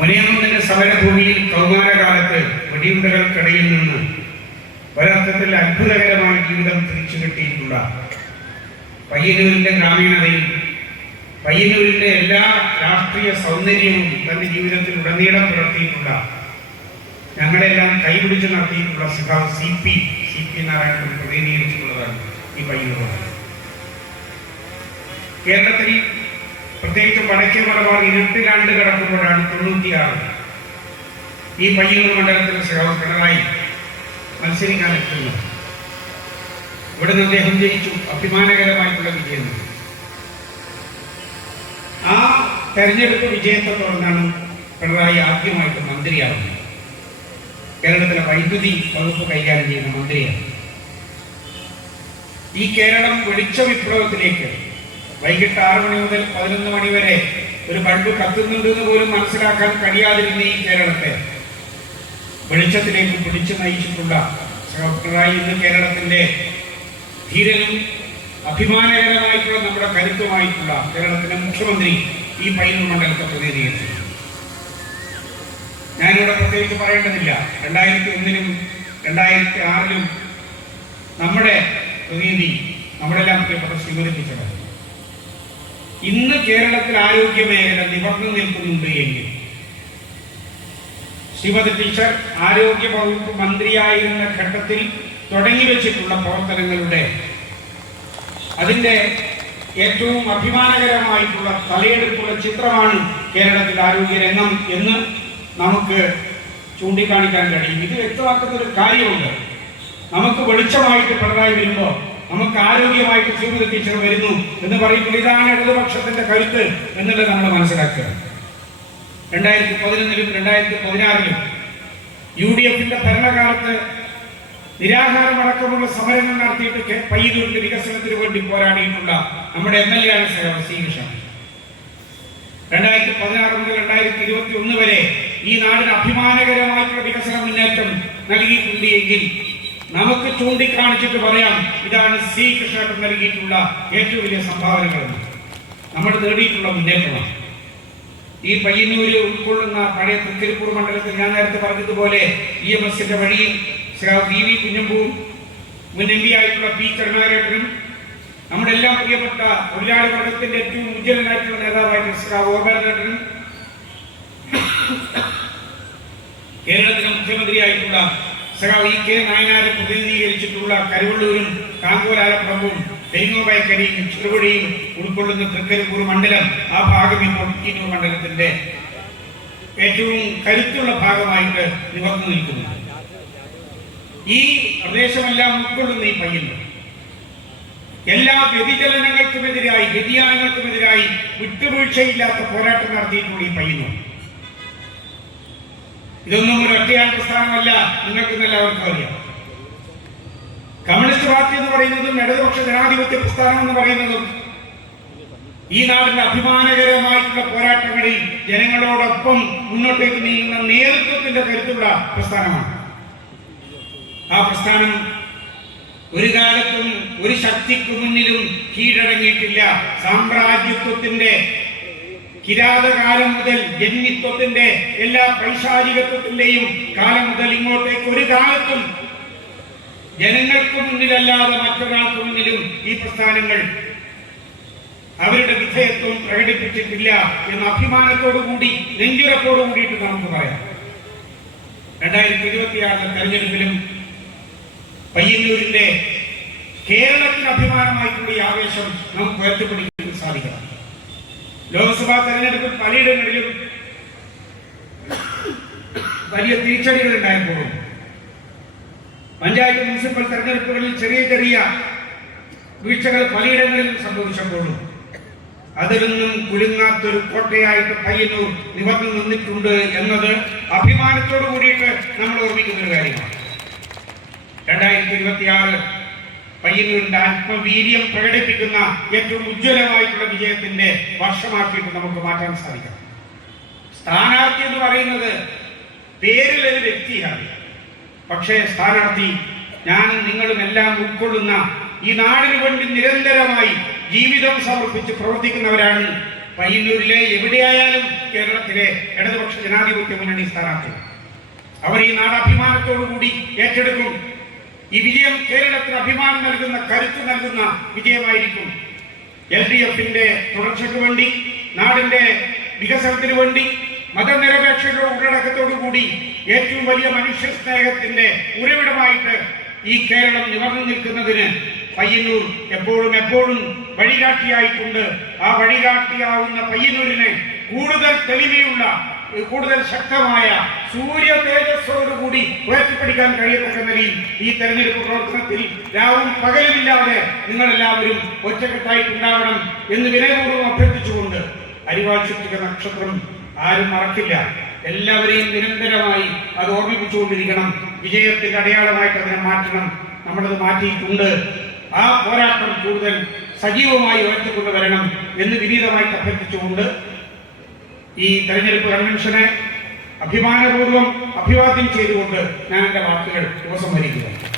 മുനിയമ്മന്റെ സമരഭൂമിയിൽ കൗമാരകാലത്ത് വെടിയുണ്ടകൾക്കിടയിൽ നിന്ന് ഒരർത്ഥത്തിൽ അത്ഭുതകരമായ ജീവിതം തിരിച്ചു കിട്ടിയിട്ടുള്ള പയ്യന്നൂരിന്റെ ഗ്രാമീണതയും പയ്യന്നൂരിന്റെ എല്ലാ രാഷ്ട്രീയ സൗന്ദര്യവും തന്റെ ജീവിതത്തിൽ ഉടനീളം പുലർത്തിയിട്ടുള്ള ഞങ്ങളെല്ലാം കൈപിടിച്ച് നടത്തിയിട്ടുള്ള സഖാവ് സി പി നാരായണൻ പ്രതിനിധീകരിച്ചിട്ടുള്ളതാണ് ഈ പയ്യന്നൂർ. കേരളത്തിൽ പ്രത്യേകിച്ച് വടക്കേ മലബാർ ഇരുട്ടിലാണ്ട് കിടക്കുമ്പോഴാണ് 96 ഈ പയ്യന്നൂർ മണ്ഡലത്തിലെ സഖാവ് പിണറായി മത്സരിക്കാൻ എത്തുന്നത്. ഇവിടുന്ന് അദ്ദേഹം ജയിച്ചു, അഭിമാനകരമായിട്ടുള്ള വിജയം. ആ തെരഞ്ഞെടുപ്പ് വിജയത്തെ തുടർന്നാണ് പിണറായി ആദ്യമായിട്ട് മന്ത്രിയാവുന്നത്. കേരളത്തിലെ വൈദ്യുതി വകുപ്പ് കൈകാര്യം ചെയ്യുന്ന മന്ത്രിയാണ്. ഈ കേരളം വെളിച്ച വിപ്ലവത്തിലേക്ക് വൈകിട്ട് 6 മണി മുതൽ 11 മണി വരെ ഒരു ബൾബ് കത്തുന്നുണ്ടെന്ന് പോലും മനസ്സിലാക്കാൻ കഴിയാതിരുന്ന ഈ കേരളത്തെ വെളിച്ചത്തിലേക്ക് പിടിച്ചു നയിച്ചിട്ടുള്ള പിണറായി ഇന്ന് കേരളത്തിന്റെ ധീരനും അഭിമാനകരമായിട്ടുള്ള നമ്മുടെ കരുത്തുമായിട്ടുള്ള കേരളത്തിലെ മുഖ്യമന്ത്രി ഈ പയ്യന്നൂർ മണ്ഡലത്തെ പ്രതിനിധീകരിച്ചു. ഞാനിവിടെ പ്രത്യേകിച്ച് പറയേണ്ടതില്ല, 2001-ലും 2006-ലും നമ്മുടെ പ്രതിനിധി നമ്മളെല്ലാം പ്രിയപ്പെട്ട ശ്രീമതി ടീച്ചർ. ഇന്ന് കേരളത്തിൽ ആരോഗ്യ മേഖല നിവർന്നു നിൽക്കുന്നുണ്ട് എങ്കിൽ ശ്രീമതി ടീച്ചർ ആരോഗ്യ വകുപ്പ് മന്ത്രിയായിരുന്ന ഘട്ടത്തിൽ തുടങ്ങി വെച്ചിട്ടുള്ള പ്രവർത്തനങ്ങളുടെ അതിന്റെ ഏറ്റവും അഭിമാനകരമായിട്ടുള്ള തലയെടുപ്പുള്ള ചിത്രമാണ് കേരളത്തിൽ ആരോഗ്യരംഗം എന്ന് നമുക്ക് ചൂണ്ടിക്കാണിക്കാൻ കഴിയും. ഇത് വ്യക്തമാക്കുന്ന ഒരു കാര്യമുണ്ട്. നമുക്ക് വെളിച്ചമായിട്ട് പിണറായി വരുമ്പോൾ നമുക്ക് ആരോഗ്യമായിട്ട് ശ്രീമതി ടീച്ചർ വരുന്നു എന്ന് പറയുമ്പോൾ ഇതാണ് ഇടതുപക്ഷത്തിന്റെ കരുത്ത് എന്നുള്ളത് നമ്മൾ മനസ്സിലാക്കുക. 2011-ലും 2016-ലും UDF-ന്റെ ഭരണകാലത്ത് നിരാഹാരമടക്കമുള്ള സമരങ്ങൾ നടത്തിയിട്ട് പയ്യന്നൂരിന്റെ വികസനത്തിന് വേണ്ടി പോരാടിയിട്ടുള്ള നമ്മുടെ MLA ആണ് സി കൃഷ്ണൻ. 2016 മുതൽ 2021 വരെ ഈ നാടിന് അഭിമാനകരമായിട്ടുള്ള വികസന മുന്നേറ്റം നൽകിയിട്ടുണ്ട് എങ്കിൽ നമുക്ക് ചൂണ്ടിക്കാണിച്ചിട്ട് പറയാം, ഇതാണ് സി കൃഷ്ണൻ നൽകിയിട്ടുള്ള ഏറ്റവും വലിയ സംഭാവനകൾ, നമ്മൾ നേടിയിട്ടുള്ള മുന്നേറ്റമാണ്. ഈ പയ്യന്നൂര് ഉൾക്കൊള്ളുന്ന പഴയ തൃക്കരിപ്പൂർ മണ്ഡലത്തിൽ ഞാൻ നേരത്തെ പറഞ്ഞതുപോലെ EMS-ന്റെ വഴിയിൽ PV കുഞ്ഞമ്പൂവും മുൻ MP ആയിട്ടുള്ള P കരുണാകരനും നമ്മുടെ എല്ലാം പ്രിയപ്പെട്ട തൊഴിലാളി വർഗത്തിന്റെ ഏറ്റവും ഉജ്ജ്വലനായിട്ടുള്ള നേതാവായിട്ടുള്ള ഗോപാലനും കേരളത്തിലെ മുഖ്യമന്ത്രിയായിട്ടുള്ള EK നായനാരെ പ്രതിനിധീകരിച്ചിട്ടുള്ള കരുവള്ളൂരും കാങ്കോലാലപ്പുറവും തെങ്ങോബൈക്കരിയും ചെറുപുഴയും ഉൾക്കൊള്ളുന്ന തൃക്കരിപ്പൂർ മണ്ഡലം, ആ ഭാഗം ഇപ്പോൾ പയ്യന്നൂർ മണ്ഡലത്തിന്റെ ഏറ്റവും കരുത്തുള്ള ഭാഗമായിട്ട് നിവർന്നു നിൽക്കുന്നു. ഈ പ്രദേശമെല്ലാം ഉൾക്കൊള്ളുന്ന ഈ പയ്യന്നൂർ എല്ലാ വ്യതിചലനങ്ങൾക്കുമെതിരായി വ്യതിയാനങ്ങൾക്കുമെതിരായി വിട്ടുവീഴ്ചയില്ലാത്ത പോരാട്ടം നടത്തിയിട്ടുള്ള ഈ പയ്യന്നൂർ. ഇതൊന്നും ഒരു ഒറ്റയാൾ പ്രസ്ഥാനമല്ല, നിങ്ങൾക്ക് എല്ലാവർക്കും അറിയാം. കമ്മ്യൂണിസ്റ്റ് പാർട്ടി എന്ന് പറയുന്നതും ഇടതുപക്ഷ ജനാധിപത്യ പ്രസ്ഥാനം എന്ന് പറയുന്നതും ഈ നാടിന്റെ അഭിമാനകരമായിട്ടുള്ള പോരാട്ടങ്ങളിൽ ജനങ്ങളോടൊപ്പം മുന്നോട്ടേക്ക് നീങ്ങുന്ന നേതൃത്വത്തിന്റെ കരുത്തുള്ള പ്രസ്ഥാനമാണ്. ആ പ്രസ്ഥാനം ഒരു കാലത്തും ഒരു ശക്തിക്ക് മുന്നിലും കീഴടങ്ങിയിട്ടില്ല. സാമ്രാജ്യത്വത്തിന്റെ കിരാതകാലം മുതൽ ജന്മിത്വത്തിന്റെ എല്ലാ പൈശാചികത്വത്തിന്റെയും കാലം മുതൽ ഇങ്ങോട്ടേക്ക് ഒരു കാലത്തും ജനങ്ങൾക്ക് മുന്നിലല്ലാതെ മറ്റൊരാൾക്ക് മുന്നിലും ഈ പ്രസ്ഥാനങ്ങൾ അവരുടെ വിധേയത്വം പ്രകടിപ്പിച്ചിട്ടില്ല എന്ന അഭിമാനത്തോടുകൂടി നെഞ്ചുറപ്പോടു കൂടിയിട്ട് നമുക്ക് പറയാം. 2026 തെരഞ്ഞെടുപ്പിലും പയ്യന്നൂരിന്റെ കേരളത്തിന് അഭിമാനമായിട്ടുള്ള ഈ ആവേശം നമുക്ക് ഉയർത്തിപ്പിടിക്കാൻ സാധിക്കണം. ലോക്സഭാ തെരഞ്ഞെടുപ്പിൽ പലയിടങ്ങളിലും വലിയ തിരിച്ചടികൾ ഉണ്ടായപ്പോഴും പഞ്ചായത്ത് മുനിസിപ്പൽ തെരഞ്ഞെടുപ്പുകളിൽ ചെറിയ ചെറിയ വീഴ്ചകൾ പലയിടങ്ങളിലും സംഭവിച്ചപ്പോഴും അതിലൊന്നും കുലുങ്ങാത്തൊരു കോട്ടയായിട്ട് പയ്യന്നൂർ നിവർന്നു നിന്നിട്ടുണ്ട് എന്നത് അഭിമാനത്തോടു കൂടിയിട്ട് നമ്മൾ ഓർമ്മിക്കുന്ന ഒരു കാര്യമാണ്. 2026 പയ്യന്നൂരിന്റെ ആത്മവീര്യം പ്രകടിപ്പിക്കുന്ന ഏറ്റവും ഉജ്ജ്വലമായിട്ടുള്ള വിജയത്തിന്റെ വർഷമാക്കിയിട്ട് നമുക്ക് മാറ്റാൻ സാധിക്കണം. സ്ഥാനാർത്ഥി എന്ന് പറയുന്നത് പേരിലൊരു വ്യക്തിയാണ്, പക്ഷേ സ്ഥാനാർത്ഥി ഞാനും നിങ്ങളും എല്ലാം ഉൾക്കൊള്ളുന്ന ഈ നാടിനു വേണ്ടി നിരന്തരമായി ജീവിതം സമർപ്പിച്ച് പ്രവർത്തിക്കുന്നവരാണ്. പയ്യന്നൂരിലെ എവിടെയായാലും കേരളത്തിലെ ഇടതുപക്ഷ ജനാധിപത്യ മുന്നണി സ്ഥാനാർത്ഥി. അവർ ഈ നാട് അഭിമാനത്തോടുകൂടി ഏറ്റെടുക്കും. ഈ വിജയം കേരളത്തിന് അഭിമാനം നൽകുന്ന, കരുത്ത് നൽകുന്ന വിജയമായിരിക്കും. LDFന്റെ തുടർച്ചയ്ക്ക് വേണ്ടി, നാടിന്റെ വികസനത്തിന് വേണ്ടി, മതനിരപേക്ഷയുടെ ഉള്ളടക്കത്തോടുകൂടി ഏറ്റവും വലിയ മനുഷ്യ സ്നേഹത്തിന്റെ ഉറവിടമായിട്ട് ഈ കേരളം നിവർന്നു നിൽക്കുന്നതിന് പയ്യന്നൂർ എപ്പോഴും വഴികാട്ടിയായിട്ടുണ്ട്. ആ വഴികാട്ടിയാവുന്ന പയ്യന്നൂരിനെ കൂടുതൽ തെളിമയുള്ള, കൂടുതൽ ശക്തമായ സൂര്യ തേജസ്സോടുകൂടി ഉയർത്തിപ്പിടിക്കാൻ കഴിയത്തക്ക നിലയിൽ ഈ തെരഞ്ഞെടുപ്പ് പ്രവർത്തനത്തിൽ രാവും പകലുമില്ലാതെ നിങ്ങളെല്ലാവരും ഒറ്റക്കെട്ടായിട്ടുണ്ടാവണം എന്ന് വിനയപൂർവ്വം അഭ്യർത്ഥിച്ചുകൊണ്ട്, അരിവാൾ ചുറ്റിക നക്ഷത്രം ആരും മറക്കില്ല. എല്ലാവരെയും നിരന്തരമായി അത് ഓർമ്മിപ്പിച്ചുകൊണ്ടിരിക്കണം. വിജയത്തിന്റെ അടയാളമായിട്ട് അതിനെ മാറ്റണം. നമ്മളത് മാറ്റിയിട്ടുണ്ട്. ആ പോരാട്ടം കൂടുതൽ സജീവമായി ഉയർത്തിക്കൊണ്ടുവരണം എന്ന് വിനീതമായിട്ട് അഭ്യർത്ഥിച്ചുകൊണ്ട് ഈ തെരഞ്ഞെടുപ്പ് കൺവെൻഷനെ അഭിമാനപൂർവ്വം അഭിവാദ്യം ചെയ്തുകൊണ്ട് ഞാൻ എന്റെ വാക്കുകൾ ഉപസംഹരിക്കുന്നു.